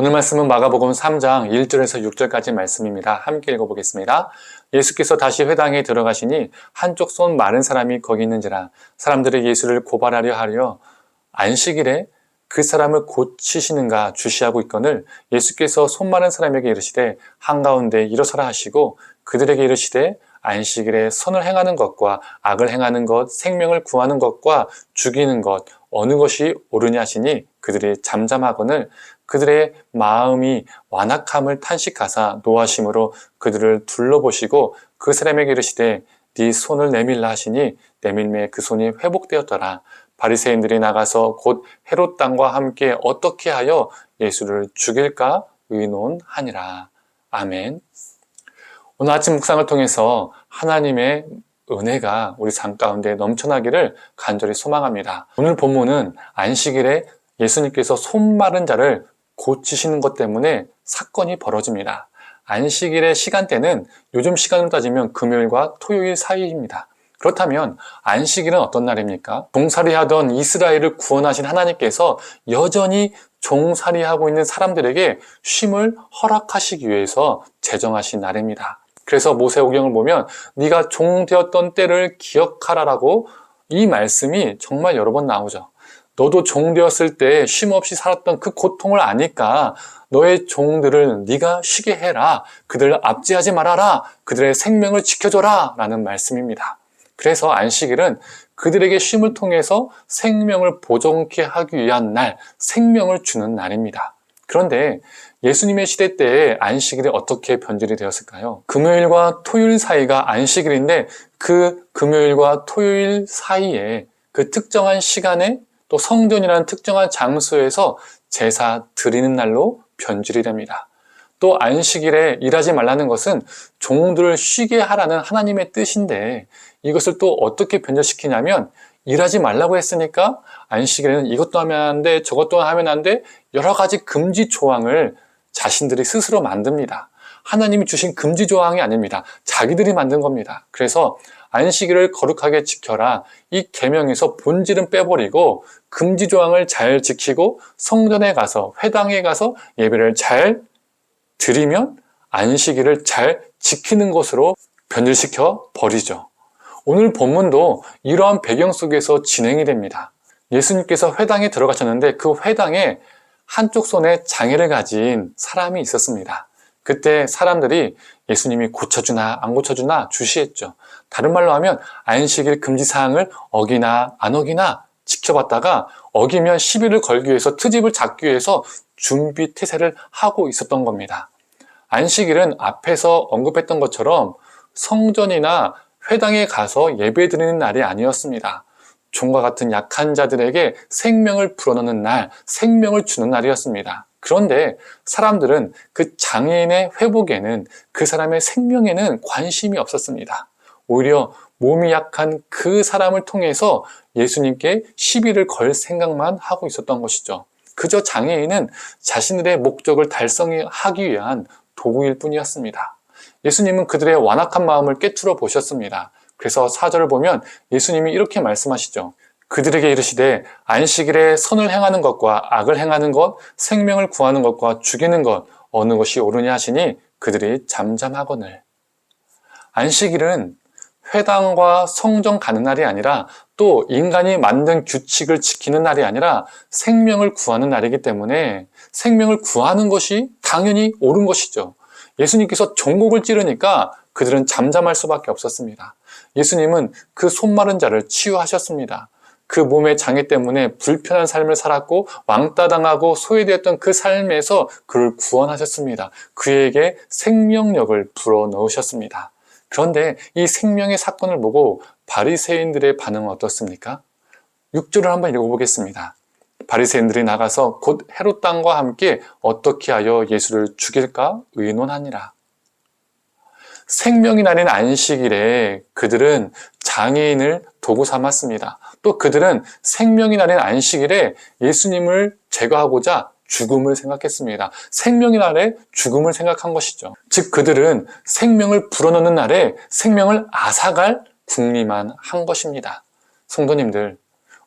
오늘 말씀은 마가복음 3장 1절에서 6절까지 말씀입니다. 함께 읽어보겠습니다. 예수께서 다시 회당에 들어가시니 한쪽 손 마른 사람이 거기 있는지라. 사람들이 예수를 고발하려 하려 안식일에 그 사람을 고치시는가 주시하고 있거늘 예수께서 손 마른 사람에게 이르시되 한가운데 일어서라 하시고 그들에게 이르시되 안식일에 선을 행하는 것과 악을 행하는 것, 생명을 구하는 것과 죽이는 것 어느 것이 옳으냐 하시니 그들이 잠잠하거늘 그들의 마음이 완악함을 탄식하사 노하심으로 그들을 둘러보시고 그 사람에게 이르시되 네 손을 내밀라 하시니 내밀매 그 손이 회복되었더라. 바리새인들이 나가서 곧 헤롯 당과 함께 어떻게 하여 예수를 죽일까 의논하니라. 아멘. 오늘 아침 묵상을 통해서 하나님의 은혜가 우리 삶 가운데 넘쳐나기를 간절히 소망합니다. 오늘 본문은 안식일에 예수님께서 손 마른 자를 고치시는 것 때문에 사건이 벌어집니다. 안식일의 시간대는 요즘 시간으로 따지면 금요일과 토요일 사이입니다. 그렇다면 안식일은 어떤 날입니까? 종살이하던 이스라엘을 구원하신 하나님께서 여전히 종살이하고 있는 사람들에게 쉼을 허락하시기 위해서 제정하신 날입니다. 그래서 모세오경을 보면 네가 종되었던 때를 기억하라라고 이 말씀이 정말 여러 번 나오죠. 너도 종되었을 때 쉼없이 살았던 그 고통을 아니까 너의 종들을 네가 쉬게 해라. 그들을 압제하지 말아라. 그들의 생명을 지켜줘라. 라는 말씀입니다. 그래서 안식일은 그들에게 쉼을 통해서 생명을 보존케 하기 위한 날, 생명을 주는 날입니다. 그런데 예수님의 시대 때에 안식일이 어떻게 변질이 되었을까요? 금요일과 토요일 사이가 안식일인데 그 금요일과 토요일 사이에 그 특정한 시간에 또 성전이라는 특정한 장소에서 제사 드리는 날로 변질이 됩니다. 또 안식일에 일하지 말라는 것은 종들을 쉬게 하라는 하나님의 뜻인데 이것을 또 어떻게 변절시키냐면 일하지 말라고 했으니까 안식일에는 이것도 하면 안 돼, 저것도 하면 안 돼, 여러 가지 금지 조항을 자신들이 스스로 만듭니다. 하나님이 주신 금지 조항이 아닙니다. 자기들이 만든 겁니다. 그래서 안식일을 거룩하게 지켜라. 이 계명에서 본질은 빼버리고 금지 조항을 잘 지키고 성전에 가서 회당에 가서 예배를 잘 드리면 안식일을 잘 지키는 것으로 변질시켜 버리죠. 오늘 본문도 이러한 배경 속에서 진행이 됩니다. 예수님께서 회당에 들어가셨는데 그 회당에 한쪽 손에 장애를 가진 사람이 있었습니다. 그때 사람들이 예수님이 고쳐주나 안 고쳐주나 주시했죠. 다른 말로 하면 안식일 금지사항을 어기나 안 어기나 지켜봤다가 어기면 시비를 걸기 위해서 트집을 잡기 위해서 준비 태세를 하고 있었던 겁니다. 안식일은 앞에서 언급했던 것처럼 성전이나 회당에 가서 예배드리는 날이 아니었습니다. 종과 같은 약한 자들에게 생명을 불어넣는 날, 생명을 주는 날이었습니다. 그런데 사람들은 그 장애인의 회복에는 그 사람의 생명에는 관심이 없었습니다. 오히려 몸이 약한 그 사람을 통해서 예수님께 시비를 걸 생각만 하고 있었던 것이죠. 그저 장애인은 자신들의 목적을 달성하기 위한 도구일 뿐이었습니다. 예수님은 그들의 완악한 마음을 꿰뚫어 보셨습니다. 그래서 4절을 보면 예수님이 이렇게 말씀하시죠. 그들에게 이르시되 안식일에 선을 행하는 것과 악을 행하는 것, 생명을 구하는 것과 죽이는 것 어느 것이 옳으냐 하시니 그들이 잠잠하거늘. 안식일은 회당과 성전 가는 날이 아니라 또 인간이 만든 규칙을 지키는 날이 아니라 생명을 구하는 날이기 때문에 생명을 구하는 것이 당연히 옳은 것이죠. 예수님께서 종곡을 찌르니까 그들은 잠잠할 수밖에 없었습니다. 예수님은 그 손 마른 자를 치유하셨습니다. 그 몸의 장애 때문에 불편한 삶을 살았고 왕따 당하고 소외되었던 그 삶에서 그를 구원하셨습니다. 그에게 생명력을 불어넣으셨습니다. 그런데 이 생명의 사건을 보고 바리새인들의 반응은 어떻습니까? 6절을 한번 읽어보겠습니다. 바리새인들이 나가서 곧 헤롯 당과 함께 어떻게 하여 예수를 죽일까 의논하니라. 생명이 나는 안식일에 그들은 장애인을 도구 삼았습니다. 또 그들은 생명이 나는 안식일에 예수님을 제거하고자 죽음을 생각했습니다. 생명의 날에 죽음을 생각한 것이죠. 즉 그들은 생명을 불어넣는 날에 생명을 앗아갈 궁리만 한 것입니다. 성도님들,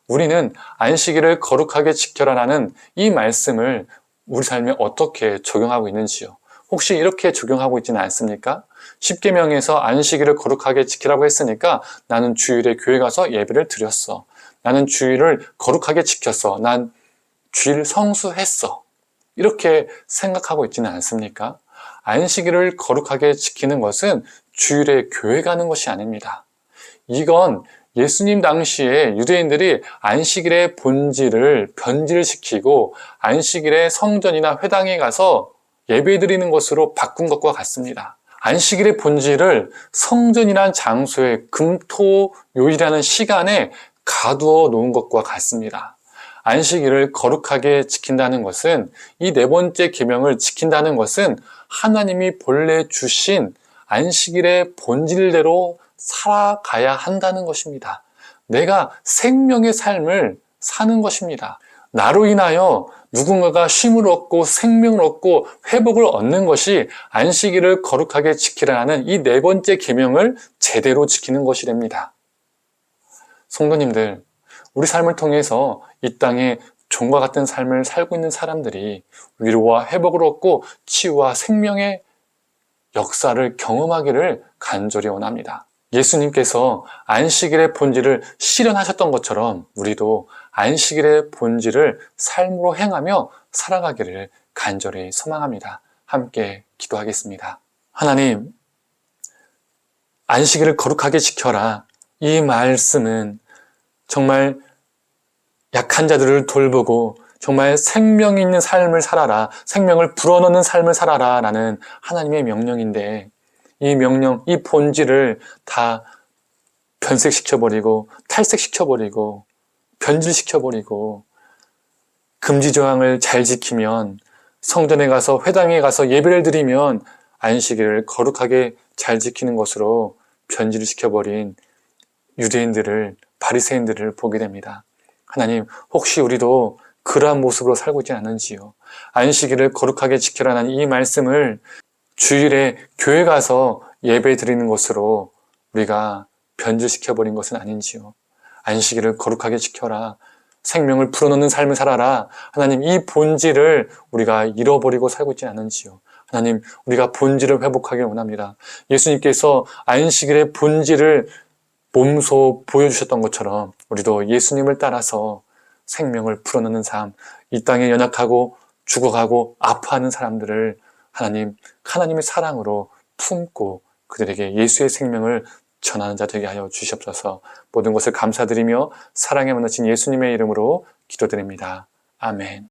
우리는 안식일을 거룩하게 지켜라라는 이 말씀을 우리 삶에 어떻게 적용하고 있는지요? 혹시 이렇게 적용하고 있지는 않습니까? 10계명에서 안식일을 거룩하게 지키라고 했으니까 나는 주일에 교회 가서 예배를 드렸어. 나는 주일을 거룩하게 지켰어. 난 주일 성수했어. 이렇게 생각하고 있지는 않습니까? 안식일을 거룩하게 지키는 것은 주일에 교회 가는 것이 아닙니다. 이건 예수님 당시에 유대인들이 안식일의 본질을 변질시키고 안식일에 성전이나 회당에 가서 예배드리는 것으로 바꾼 것과 같습니다. 안식일의 본질을 성전이란 장소에 금토요일이라는 시간에 가두어 놓은 것과 같습니다. 안식일을 거룩하게 지킨다는 것은 이 네 번째 계명을 지킨다는 것은 하나님이 본래 주신 안식일의 본질대로 살아가야 한다는 것입니다. 내가 생명의 삶을 사는 것입니다. 나로 인하여 누군가가 쉼을 얻고 생명을 얻고 회복을 얻는 것이 안식일을 거룩하게 지키라는 이 네 번째 계명을 제대로 지키는 것이 됩니다. 성도님들, 우리 삶을 통해서 이 땅에 종과 같은 삶을 살고 있는 사람들이 위로와 회복을 얻고 치유와 생명의 역사를 경험하기를 간절히 원합니다. 예수님께서 안식일의 본질을 실현하셨던 것처럼 우리도 안식일의 본질을 삶으로 행하며 살아가기를 간절히 소망합니다. 함께 기도하겠습니다. 하나님, 안식일을 거룩하게 지켜라. 이 말씀은 정말 약한 자들을 돌보고 정말 생명 있는 삶을 살아라. 생명을 불어넣는 삶을 살아라. 라는 하나님의 명령인데 이 명령, 이 본질을 다 변색시켜버리고 탈색시켜버리고 변질시켜버리고 금지조항을 잘 지키면 성전에 가서 회당에 가서 예배를 드리면 안식일을 거룩하게 잘 지키는 것으로 변질을 시켜버린 유대인들을 바리새인들을 보게 됩니다. 하나님, 혹시 우리도 그러한 모습으로 살고 있지 않은지요? 안식일을 거룩하게 지키라는 이 말씀을 주일에 교회 가서 예배 드리는 것으로 우리가 변질시켜버린 것은 아닌지요? 안식일을 거룩하게 지켜라. 생명을 불어넣는 삶을 살아라. 하나님, 이 본질을 우리가 잃어버리고 살고 있지 않은지요? 하나님, 우리가 본질을 회복하길 원합니다. 예수님께서 안식일의 본질을 몸소 보여주셨던 것처럼 우리도 예수님을 따라서 생명을 불어넣는 삶, 이 땅에 연약하고 죽어가고 아파하는 사람들을 하나님의 사랑으로 품고 그들에게 예수의 생명을 전하는 자 되게 하여 주시옵소서. 모든 것을 감사드리며 사랑에 만나신 예수님의 이름으로 기도드립니다. 아멘.